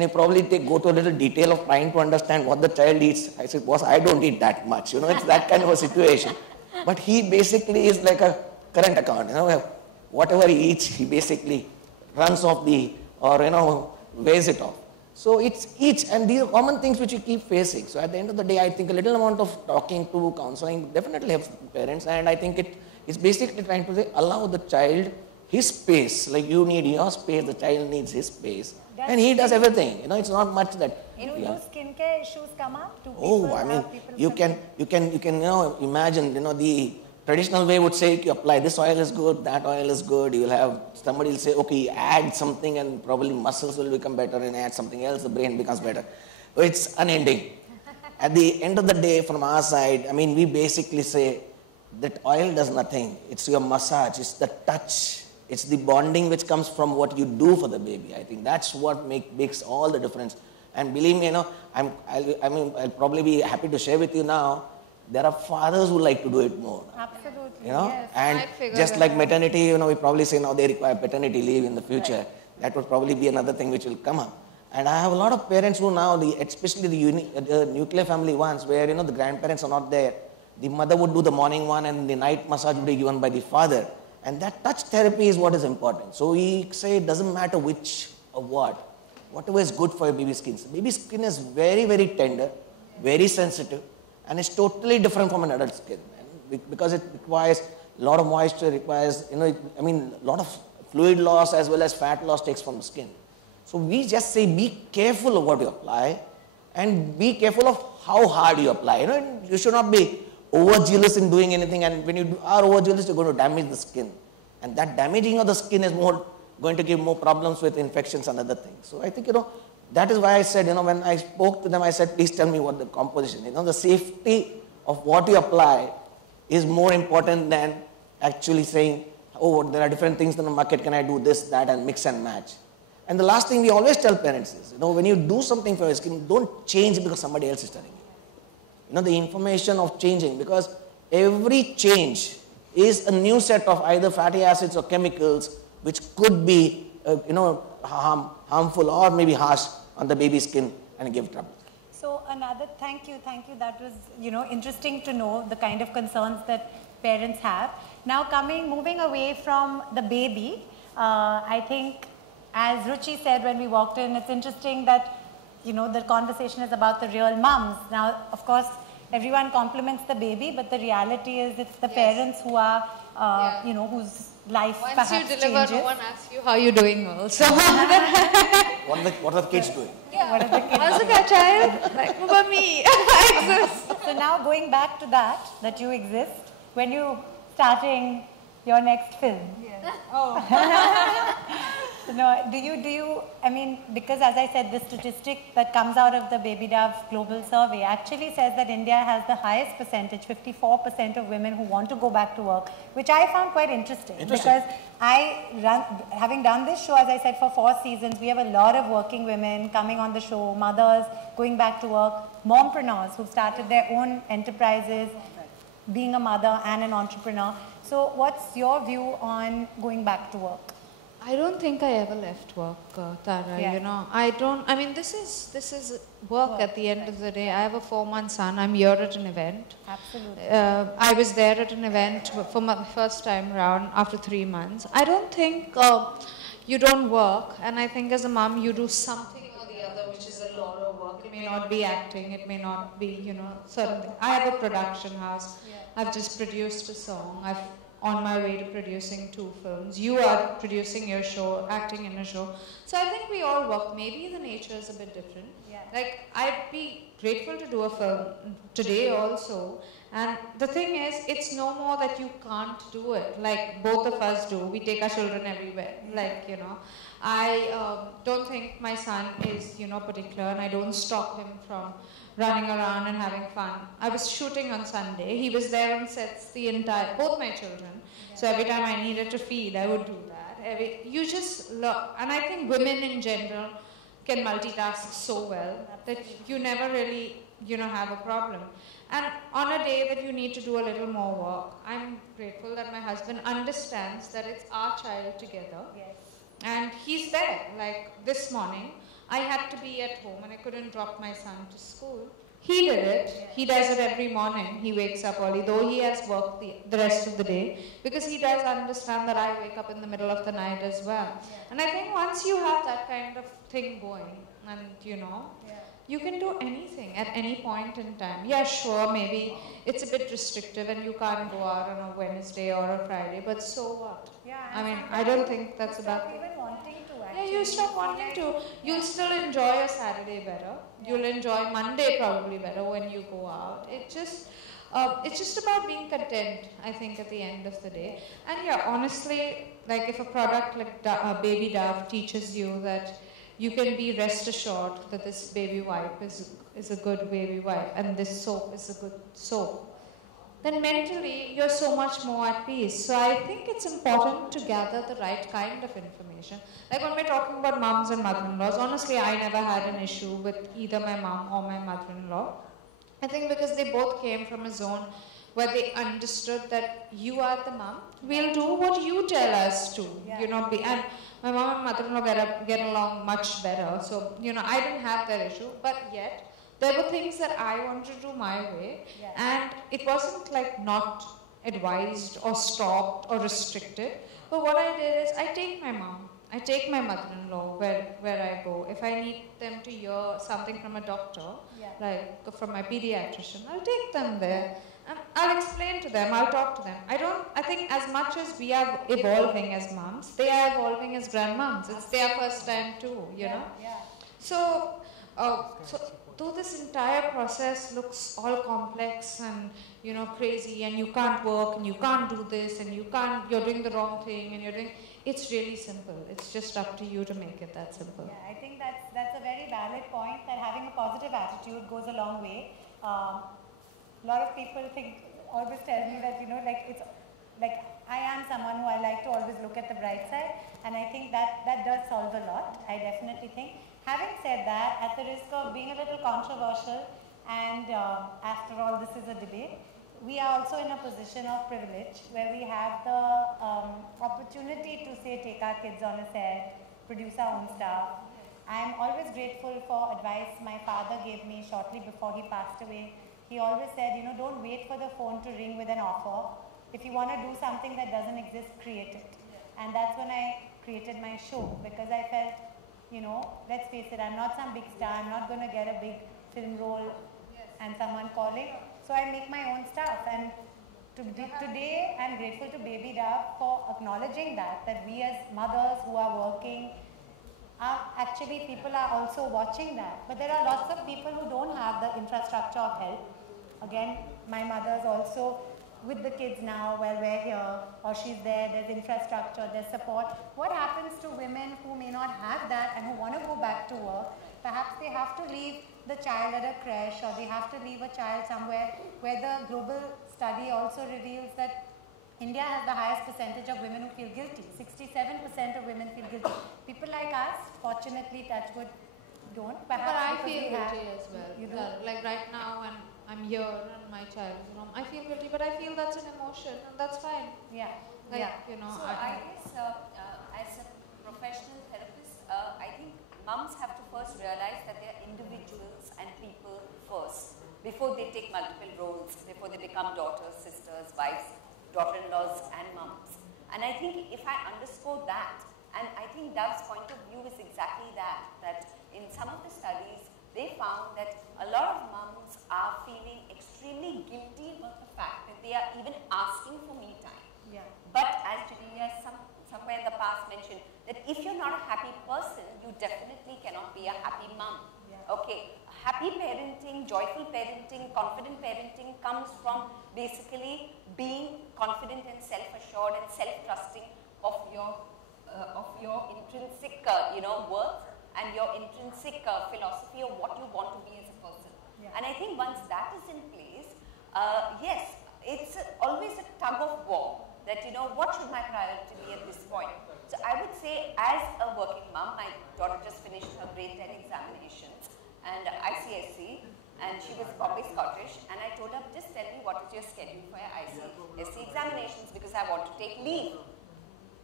you probably go to a little detail of trying to understand what the child eats. I said, boss, I don't eat that much. It's that kind of a situation. But he basically is like a current account. Whatever he eats, he basically runs off weighs it off. So it's each, and these are common things which you keep facing. So at the end of the day, I think a little amount of talking to, counseling definitely helps parents, and I think it's basically trying to say, allow the child his space. Like you need your space, the child needs his space. And he does everything. It's not much that. Do skincare issues come up? You can imagine, the traditional way would say, you apply this oil is good, that oil is good. You will have, somebody will say, okay, add something and probably muscles will become better, and add something else, the brain becomes better. So it's unending. At the end of the day, from our side, we basically say that oil does nothing. It's your massage, it's the touch. It's the bonding which comes from what you do for the baby. I think that's what makes all the difference. And believe me, I'll probably be happy to share with you now, there are fathers who like to do it more. Absolutely, yes. And just like maternity, we probably say now they require paternity leave in the future. Right. That would probably be another thing which will come up. And I have a lot of parents who now, especially the nuclear family ones, where the grandparents are not there. The mother would do the morning one and the night massage would be given by the father. And that touch therapy is what is important. So we say it doesn't matter which or what. Whatever is good for your baby's skin. So baby's skin is very, very tender, very sensitive, and it's totally different from an adult skin. Because it requires a lot of moisture, requires, a lot of fluid loss as well as fat loss takes from the skin. So we just say be careful of what you apply and be careful of how hard you apply. You should not be overzealous in doing anything, and when you are overzealous, you're going to damage the skin. And that damaging of the skin is going to give more problems with infections and other things. So I think, that is why I said, when I spoke to them, I said, please tell me what the composition is. The safety of what you apply is more important than actually saying, oh, there are different things in the market, can I do this, that, and mix and match. And the last thing we always tell parents is, when you do something for your skin, don't change because somebody else is telling you. The information of changing, because every change is a new set of either fatty acids or chemicals which could be, harmful or maybe harsh on the baby's skin and give trouble. So thank you. That was, interesting to know the kind of concerns that parents have. Now moving away from the baby, I think, as Ruchi said when we walked in, it's interesting that, the conversation is about the real mums. Now, of course, everyone compliments the baby, but the reality is it's the parents who are, whose life Once perhaps you deliver, changes. no one asks you how you're doing also. What are the kids doing? Yeah. What are the kids How's the child? Like, what about me? I exist. So now going back to that you exist, when you starting your next film? Yes. No, do you, because as I said, the statistic that comes out of the Baby Dove Global Survey actually says that India has the highest percentage, 54% of women who want to go back to work, which I found quite interesting. Because having done this show, as I said, for 4 seasons, we have a lot of working women coming on the show, mothers going back to work, mompreneurs who've started their own enterprises, being a mother and an entrepreneur. So what's your view on going back to work? I don't think I ever left work, Tara. Yeah. This is work at the end of the day. I have a 4-month son. I'm here at an event. Absolutely. I was there at an event for my first time around after 3 months. I don't think you don't work, and I think as a mom you do something or the other, which is a lot of work. It may not be acting. It may not be, certain things. I have a production house. Yeah. I've just produced a song. I'm on my way to producing 2 films. You are producing your show, acting in a show. So I think we all work. Maybe the nature is a bit different. Yeah. Like, I'd be grateful to do a film today also. And the thing is, it's no more that you can't do it. Like both of us do. We take our children everywhere. Like, I don't think my son is, particular, and I don't stop him from running around and having fun. I was shooting on Sunday. He was there on sets both my children. Yeah. So every time I needed to feed, I would do that. You just love, and I think women in general can multitask so well that you never really, have a problem. And on a day that you need to do a little more work, I'm grateful that my husband understands that it's our child together. Yes. And he's there. Like this morning, I had to be at home and I couldn't drop my son to school. He did it. He does it every morning. He wakes up early, though he has work the rest of the day, because he does understand that I wake up in the middle of the night as well. And I think once you have that kind of thing going, and you can do anything at any point in time. Yeah, sure, maybe it's a bit restrictive and you can't go out on a Wednesday or a Friday, but so what? Yeah, I don't think that's about it. Even wanting to Yeah, you stop wanting to. You'll still enjoy your Saturday better. You'll enjoy Monday probably better when you go out. It's just about being content, I think, at the end of the day. And yeah, honestly, like if a product like Baby Dove teaches you that you can be rest assured that this baby wipe is a good baby wipe and this soap is a good soap, then mentally you're so much more at peace. So I think it's important to gather the right kind of information. Like when we're talking about mums and mother-in-laws, honestly I never had an issue with either my mom or my mother-in-law. I think because they both came from a zone where they understood that you are the mom, we'll do what you tell us to, and my mom and mother-in-law get along much better. So, I didn't have that issue, but yet there were things that I wanted to do my way, and it wasn't like not advised or stopped or restricted. But what I did is I take my mom, I take my mother-in-law where I go. If I need them to hear something from a doctor, like from my pediatrician, I'll take them there. And I'll explain to them, I'll talk to them. I think as much as we are evolving as moms, they are evolving as grandmoms. It's their first time too, know? Yeah. So though this entire process looks all complex and, you know, crazy, and you can't work and you can't do this and you're doing the wrong thing and it's really simple. It's just up to you to make it that simple. Yeah, I think that's a very valid point, that having a positive attitude goes a long way. A lot of people always tell me that, you know, like it's like I am someone who I like to always look at the bright side, and I think that does solve a lot. I definitely think. Having said that, at the risk of being a little controversial, and after all this is a debate, we are also in a position of privilege where we have the opportunity to say take our kids on a set, produce our own stuff. I'm always grateful for advice my father gave me shortly before he passed away. He always said, you know, don't wait for the phone to ring with an offer. If you want to do something that doesn't exist, create it. And that's when I created my show, because I felt, you know, let's face it, I'm not some big star, I'm not going to get a big film role and someone calling. So I make my own stuff, and today I'm grateful to Baby Dove for acknowledging that we as mothers who are working, actually people are also watching that. But there are lots of people who don't have the infrastructure of help. Again, my mother's also with the kids now while we're here, or she's there, there's infrastructure, there's support. What happens to women who may not have that and who want to go back to work? Perhaps they have to leave the child at a creche, or they have to leave a child somewhere, where the global study also reveals that India has the highest percentage of women who feel guilty. 67% of women feel guilty. People like us, fortunately, touch wood, don't. But I feel guilty as well. You do? Like right now, when I'm here and my child is home, I feel guilty, but I feel that's an emotion, and that's fine. Yeah. Like, yeah. you know. So I guess as a professional therapist, I think mums have to first realize that they're individuals and people first, before they take multiple roles, before they become daughters, sisters, wives, daughter-in-laws and mums. And I think if I underscore that, and I think Dove's point of view is exactly that in some of the studies, they found that a lot of mums are feeling extremely guilty about the fact that they are even asking for me time. Yeah. But as Genelia somewhere in the past mentioned, that if you're not a happy person, you definitely cannot be a happy mum. Yeah. Okay, happy parenting, joyful parenting, confident parenting comes from basically being confident and self-assured and self-trusting of your intrinsic worth and your intrinsic philosophy of what you want to be as a person. Yeah. And I think once that is in place, yes, it's always a tug of war that, you know, what should my priority be at this point? So I would say, as a working mom, my daughter just finished her grade 10 examinations and ICSE, and she was probably Scottish, and I told her, just tell me what is your schedule for your ICSE examinations, because I want to take leave.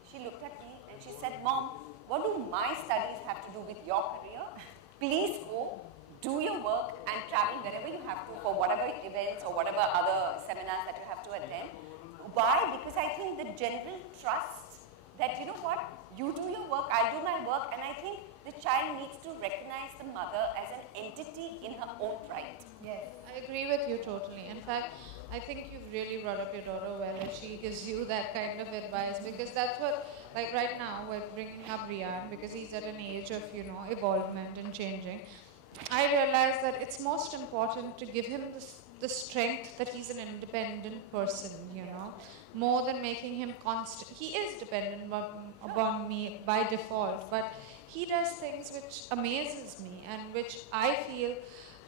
She looked at me and she said, Mom, what do my studies have to do with your career? Please go, do your work and travel wherever you have to for whatever events or whatever other seminars that you have to attend. Why? Because I think the general trust that, you know what, you do your work, I'll do my work, and I think the child needs to recognize the mother as an entity in her own right. Yes. I agree with you totally. In fact, I think you've really brought up your daughter well if she gives you that kind of advice, because that's what, like right now, we're bringing up Rian because he's at an age of, you know, evolvement and changing. I realize that it's most important to give him the strength that he's an independent person, you know, more than making him constant. He is dependent upon me by default, but he does things which amazes me and which I feel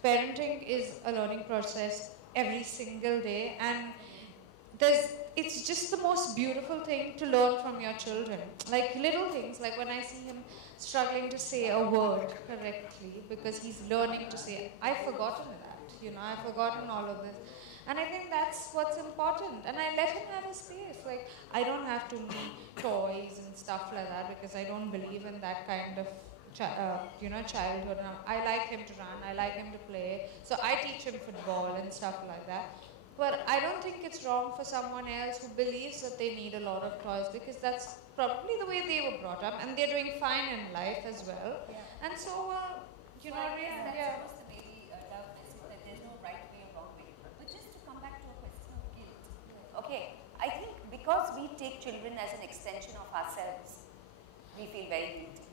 parenting is a learning process every single day, and it's just the most beautiful thing to learn from your children. Like little things, like when I see him struggling to say a word correctly because he's learning to say it. I've forgotten that, you know, I've forgotten all of this. And I think that's what's important. And I let him have his space. Like, I don't have too many toys and stuff like that because I don't believe in that kind of childhood. I like him to run, I like him to play. So I teach him football and stuff like that. But I don't think it's wrong for someone else who believes that they need a lot of toys, because that's probably the way they were brought up, and they're doing fine in life as well. Yeah. And so, That's almost the way Dove is, that there's no right way or wrong way. But just to come back to a question of guilt. Okay, I think because we take children as an extension of ourselves, we feel very guilty.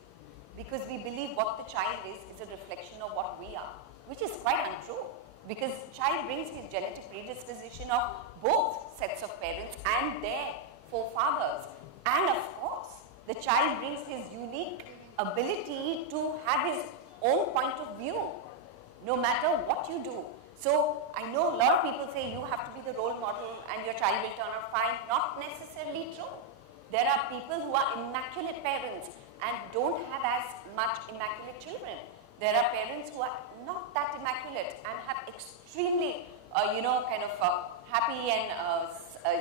Because we believe what the child is a reflection of what we are. which is quite untrue, because child brings his genetic predisposition of both sets of parents and their forefathers. And of course, the child brings his unique ability to have his own point of view, no matter what you do. So I know a lot of people say you have to be the role model and your child will turn out fine. Not necessarily true. There are people who are immaculate parents and don't have as much immaculate children. There are parents who are not that immaculate and have extremely, happy and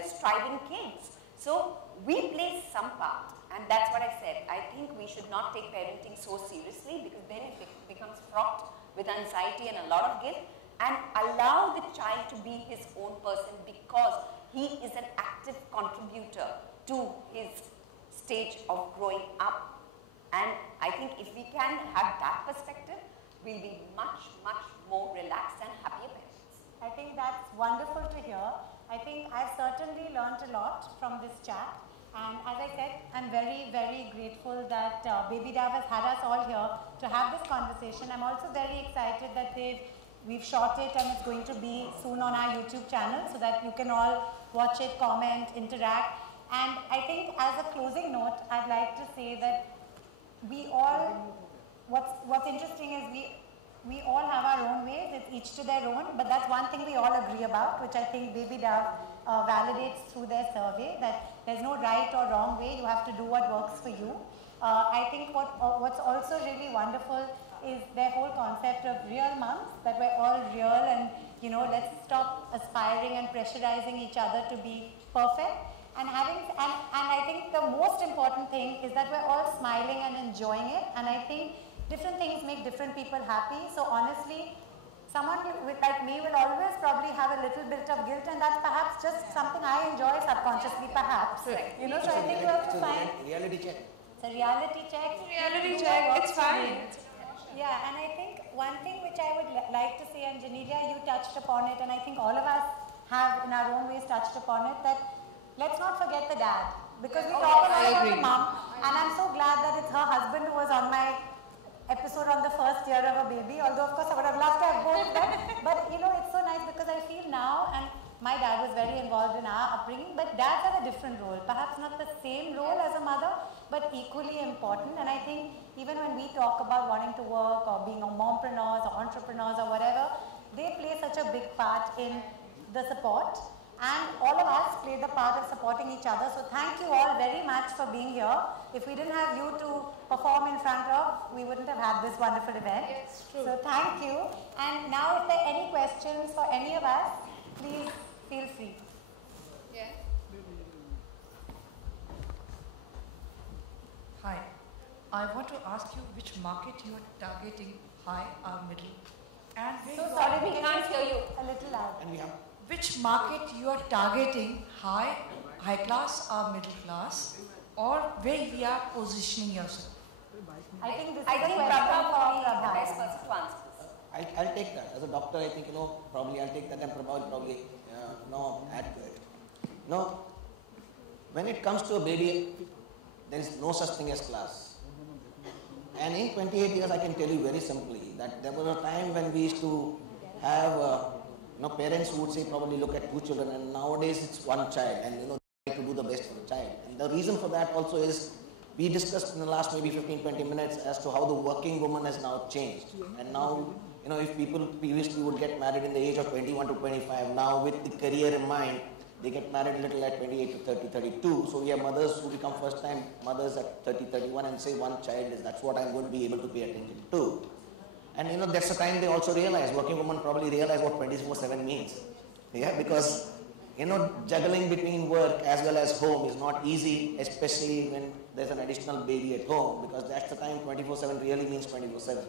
striving kids. So we play some part, and that's what I said. I think we should not take parenting so seriously, because then it becomes fraught with anxiety and a lot of guilt, and allow the child to be his own person, because he is an active contributor to his stage of growing up. And I think if we can have that perspective, we'll be much, much more relaxed and happier parents. I think that's wonderful to hear. I think I've certainly learned a lot from this chat. And as I said, I'm very, very grateful that Baby Dove has had us all here to have this conversation. I'm also very excited that we've shot it and it's going to be soon on our YouTube channel, so that you can all watch it, comment, interact. And I think as a closing note, I'd like to say that we all, what's interesting is we all have our own ways, it's each to their own, but that's one thing we all agree about, which I think Baby Dove validates through their survey, that there's no right or wrong way, you have to do what works for you. I think what's also really wonderful is their whole concept of real moms, that we're all real, and let's stop aspiring and pressurizing each other to be perfect. And I think the most important thing is that we're all smiling and enjoying it, and I think different things make different people happy. So honestly, someone like me will always probably have a little bit of guilt, and that's perhaps just something I enjoy subconsciously, perhaps. So I think you have to find reality check. It's a reality check. Reality check, it's fine. Yeah, and I think one thing which I would like to say, and Genelia, you touched upon it, and I think all of us have in our own ways touched upon it, that let's not forget the dad, because we talk a lot about the mom, and I'm so glad that it's her husband who was on my episode on the first year of a baby, although of course I would have loved to have both of them, but it's so nice, because I feel now, and my dad was very involved in our upbringing, but dads have a different role, perhaps not the same role as a mother, but equally important. And I think even when we talk about wanting to work or being mompreneurs or entrepreneurs or whatever, they play such a big part in the support. And all of us play the part of supporting each other. So thank you all very much for being here. If we didn't have you to perform in front of, we wouldn't have had this wonderful event. Yes, true. So thank you. And now if there are any questions for any of us, please feel free. Yeah. Hi, I want to ask you which market you are targeting, high or middle, and So sorry, we can't hear you. A little loud. And we have which market you are targeting, high class or middle class, or where we are positioning yourself. I think this is I a think question Prabha for will be the Prabha. best person to answer this. I'll take that. As a doctor, I think, probably I'll take that, and Prabha will probably, add to it. When it comes to a baby, there is no such thing as class. And in 28 years, I can tell you very simply that there was a time when we used to have, parents who would say probably look at 2 children, and nowadays it's 1 child, and try to do the best for the child. And the reason for that also is, we discussed in the last maybe 15-20 minutes as to how the working woman has now changed. And now, if people previously would get married in the age of 21 to 25, now with the career in mind, they get married a little at 28 to 30, 32. So we have mothers who become first time mothers at 30, 31 and say 1 child that's what I'm going to be able to pay attention to. And that's the time they also realize, working women probably realize what 24/7 means. Yeah, because juggling between work as well as home is not easy, especially when there's an additional baby at home, because that's the time 24/7 really means 24/7.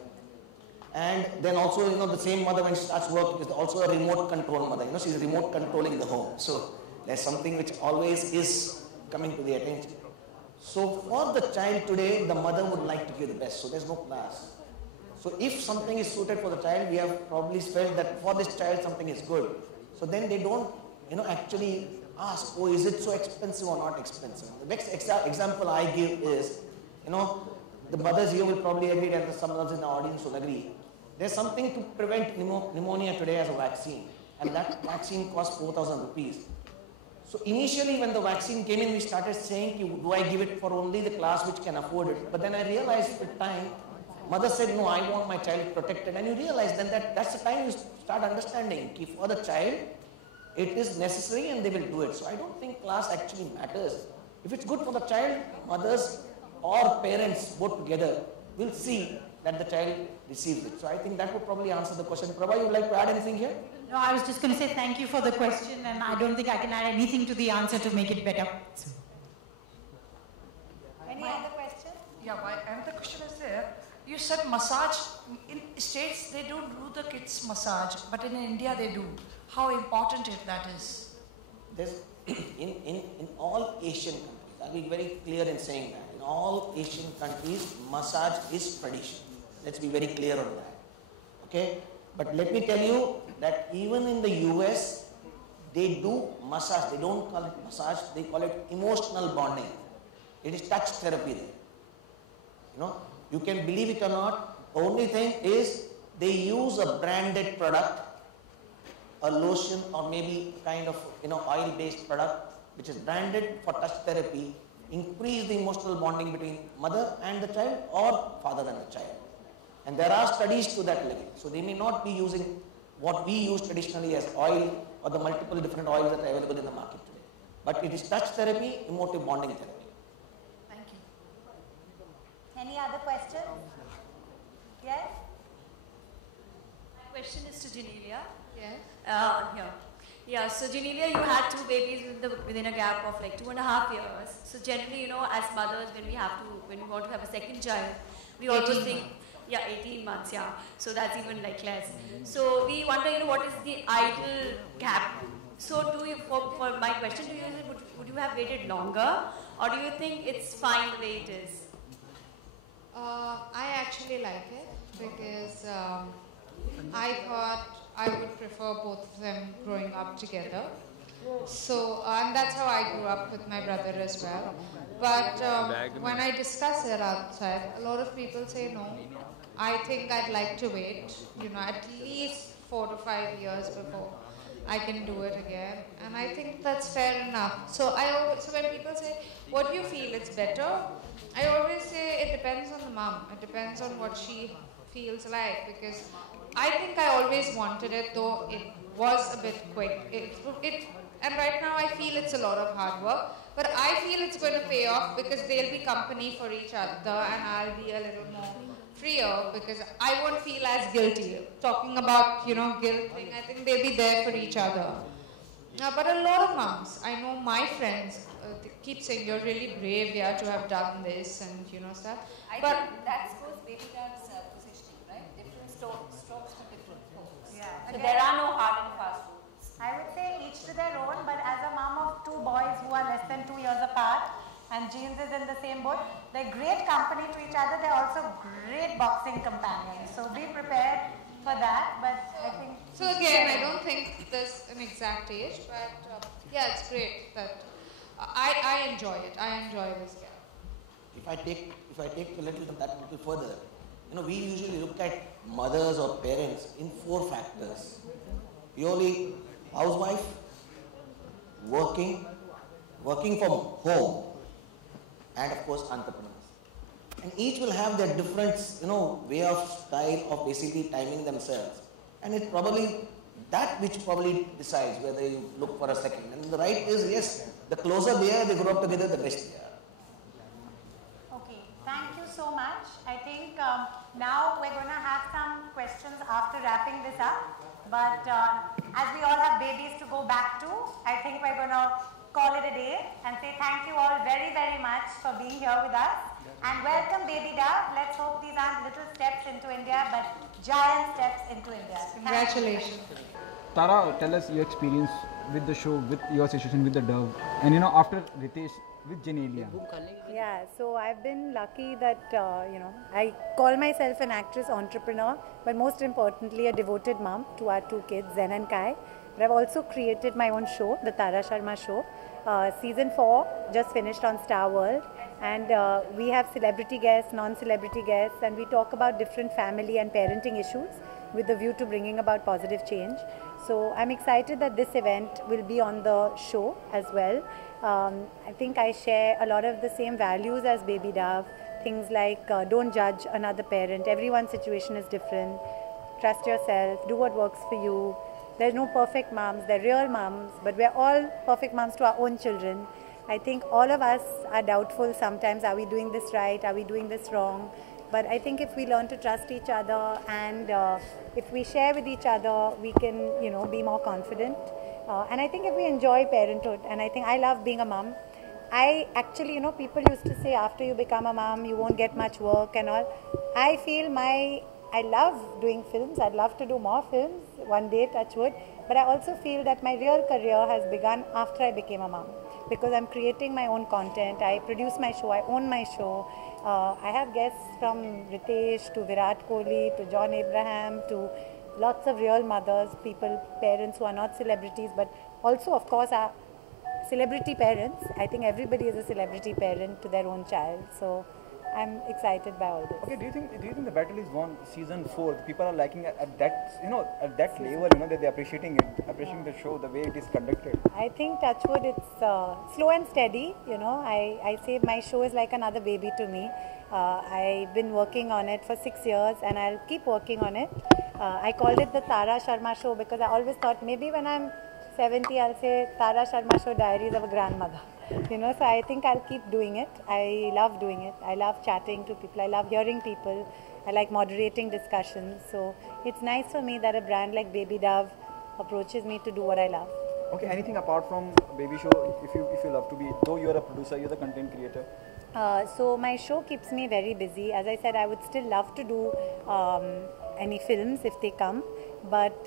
And then also, the same mother when she starts work is also a remote control mother. She's remote controlling the home. So there's something which always is coming to the attention. So for the child today, the mother would like to give the best. So there's no class. So if something is suited for the child, we have probably felt that for this child something is good. So then they don't, actually ask, oh, is it so expensive or not expensive? The next example I give is, the mothers here will probably agree, and some others in the audience will agree, There's something to prevent pneumonia today as a vaccine, and that vaccine costs 4,000 rupees. So initially when the vaccine came in, we started saying, do I give it for only the class which can afford it? But then I realized with time, mother said, no, I want my child protected. And you realize then that's the time you start understanding for the child, it is necessary and they will do it. So I don't think class actually matters. If it's good for the child, mothers or parents both together will see that the child receives it. So I think that would probably answer the question. Prabha, you would like to add anything here? No, I was just going to say thank you for the question, and I don't think I can add anything to the answer to make it better. Any other questions? Yeah, another question is there. You said massage. In States, they don't do the kids massage, but in India they do. How important that is? There's, in all Asian countries, I'll be very clear in saying that. In all Asian countries, massage is tradition. Let's be very clear on that. Okay? But let me tell you that even in the US, they do massage. They don't call it massage, they call it emotional bonding. It is touch therapy there. You can believe it or not, the only thing is they use a branded product, a lotion or maybe kind of oil-based product which is branded for touch therapy, increase the emotional bonding between mother and the child or father and the child. And there are studies to that level. So they may not be using what we use traditionally as oil or the multiple different oils that are available in the market today. But it is touch therapy, emotive bonding therapy. Thank you. Any other questions? Yes? My question is to Genelia. Yes. Yeah, so Genelia, you had 2 babies within a gap of like 2.5 years. So generally, as mothers, when we want to have a second child, we always think, 18 months, yeah. So that's even like less. So we wonder, what is the ideal gap? So for my question to you is, would you have waited longer, or do you think it's fine the way it is? I actually like it because I thought I would prefer both of them growing up together. So, and that's how I grew up with my brother as well. But when I discuss it outside, a lot of people say no. I think I'd like to wait, at least 4 to 5 years before I can do it again. And I think that's fair enough. So when people say, what do you feel, it's better? I always say it depends on the mom. It depends on what she feels like, because I think I always wanted it, though it was a bit quick. And right now I feel it's a lot of hard work, but I feel it's going to pay off because they'll be company for each other and I'll be a little more freer because I won't feel as guilty. Talking about, guilt thing, I think they'll be there for each other. But a lot of moms, I know my friends, they keep saying, you're really brave, to have done this and, stuff. I think that's goes baby dad's positioning, right? Different strokes for different folks. Yeah. So there are no hard and fast rules. I would say each to their own, but as a mom of 2 boys who are less than 2 years apart, and Jeans is in the same boat, they're great company to each other, they're also great boxing companions. So be prepared for that, but I think... So again, I don't think there's an exact age, but it's great that I enjoy it. I enjoy this gap. If I take that a little further, we usually look at mothers or parents in 4 factors. Purely housewife, working from home, and of course entrepreneurs. And each will have their different, way of style of basically timing themselves. And it's probably that which probably decides whether you look for a second. And the right is, yes, the closer they are, they grow up together, the best they are. Okay, thank you so much. I think now we're going to have some questions after wrapping this up. But as we all have babies to go back to, I think we're going to call it a day and say thank you all very, very much for being here with us. And welcome Baby Dove. Let's hope these aren't little steps into India, but giant steps into India. Congratulations. Tara, tell us your experience with the show, with your association with the Dove, and after Ritesh with Genelia. Yeah, so I've been lucky that, I call myself an actress entrepreneur, but most importantly a devoted mom to our 2 kids, Zen and Kai. But I've also created my own show, the Tara Sharma Show, Season 4 just finished on Star World, and we have celebrity guests, non-celebrity guests, and we talk about different family and parenting issues with the view to bringing about positive change. So I'm excited that this event will be on the show as well. I think I share a lot of the same values as Baby Dove. Things like don't judge another parent. Everyone's situation is different. Trust yourself. Do what works for you. There's no perfect moms. They're real moms. But we're all perfect moms to our own children. I think all of us are doubtful sometimes. Are we doing this right? Are we doing this wrong? But I think if we learn to trust each other and if we share with each other, we can, be more confident. And I think if we enjoy parenthood, and I think I love being a mom. I actually, people used to say after you become a mom, you won't get much work and all. I feel I love doing films. I'd love to do more films one day, touch wood. But I also feel that my real career has begun after I became a mom, because I'm creating my own content. I produce my show. I own my show. I have guests from Ritesh to Virat Kohli to John Abraham to lots of real mothers, parents who are not celebrities, but also, of course, are celebrity parents. I think everybody is a celebrity parent to their own child. So I'm excited by all this. Okay, do you think the battle is won? Season 4, people are liking at that, at that level, that they're appreciating the show, the way it is conducted. I think Touchwood, it's slow and steady. I say my show is like another baby to me. I've been working on it for 6 years, and I'll keep working on it. I called it the Tara Sharma Show because I always thought maybe when I'm 70, I'll say Tara Sharma Show, Diaries of a Grandmother. So I think I'll keep doing it. I love doing it. I love chatting to people. I love hearing people. I like moderating discussions. So it's nice for me that a brand like Baby Dove approaches me to do what I love. Okay, anything apart from Baby Show, if you love to be, though you're a producer, you're the content creator? So my show keeps me very busy. As I said, I would still love to do any films if they come. But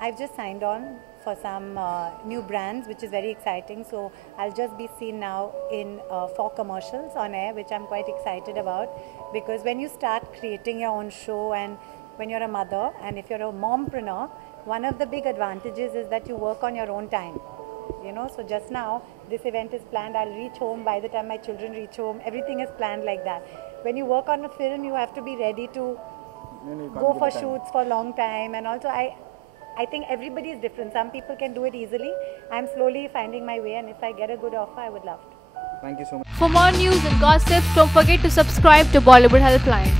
I've just signed on for some new brands, which is very exciting. So I'll just be seen now in 4 commercials on air, which I'm quite excited about. Because when you start creating your own show, and when you're a mother, and if you're a mompreneur, one of the big advantages is that you work on your own time. So just now, this event is planned. I'll reach home by the time my children reach home. Everything is planned like that. When you work on a film, you have to be ready to go for shoots for a long time. And also, I think everybody is different. Some people can do it easily. I'm slowly finding my way, and if I get a good offer, I would love to. Thank you so much. For more news and gossip, don't forget to subscribe to Bollywood Helpline.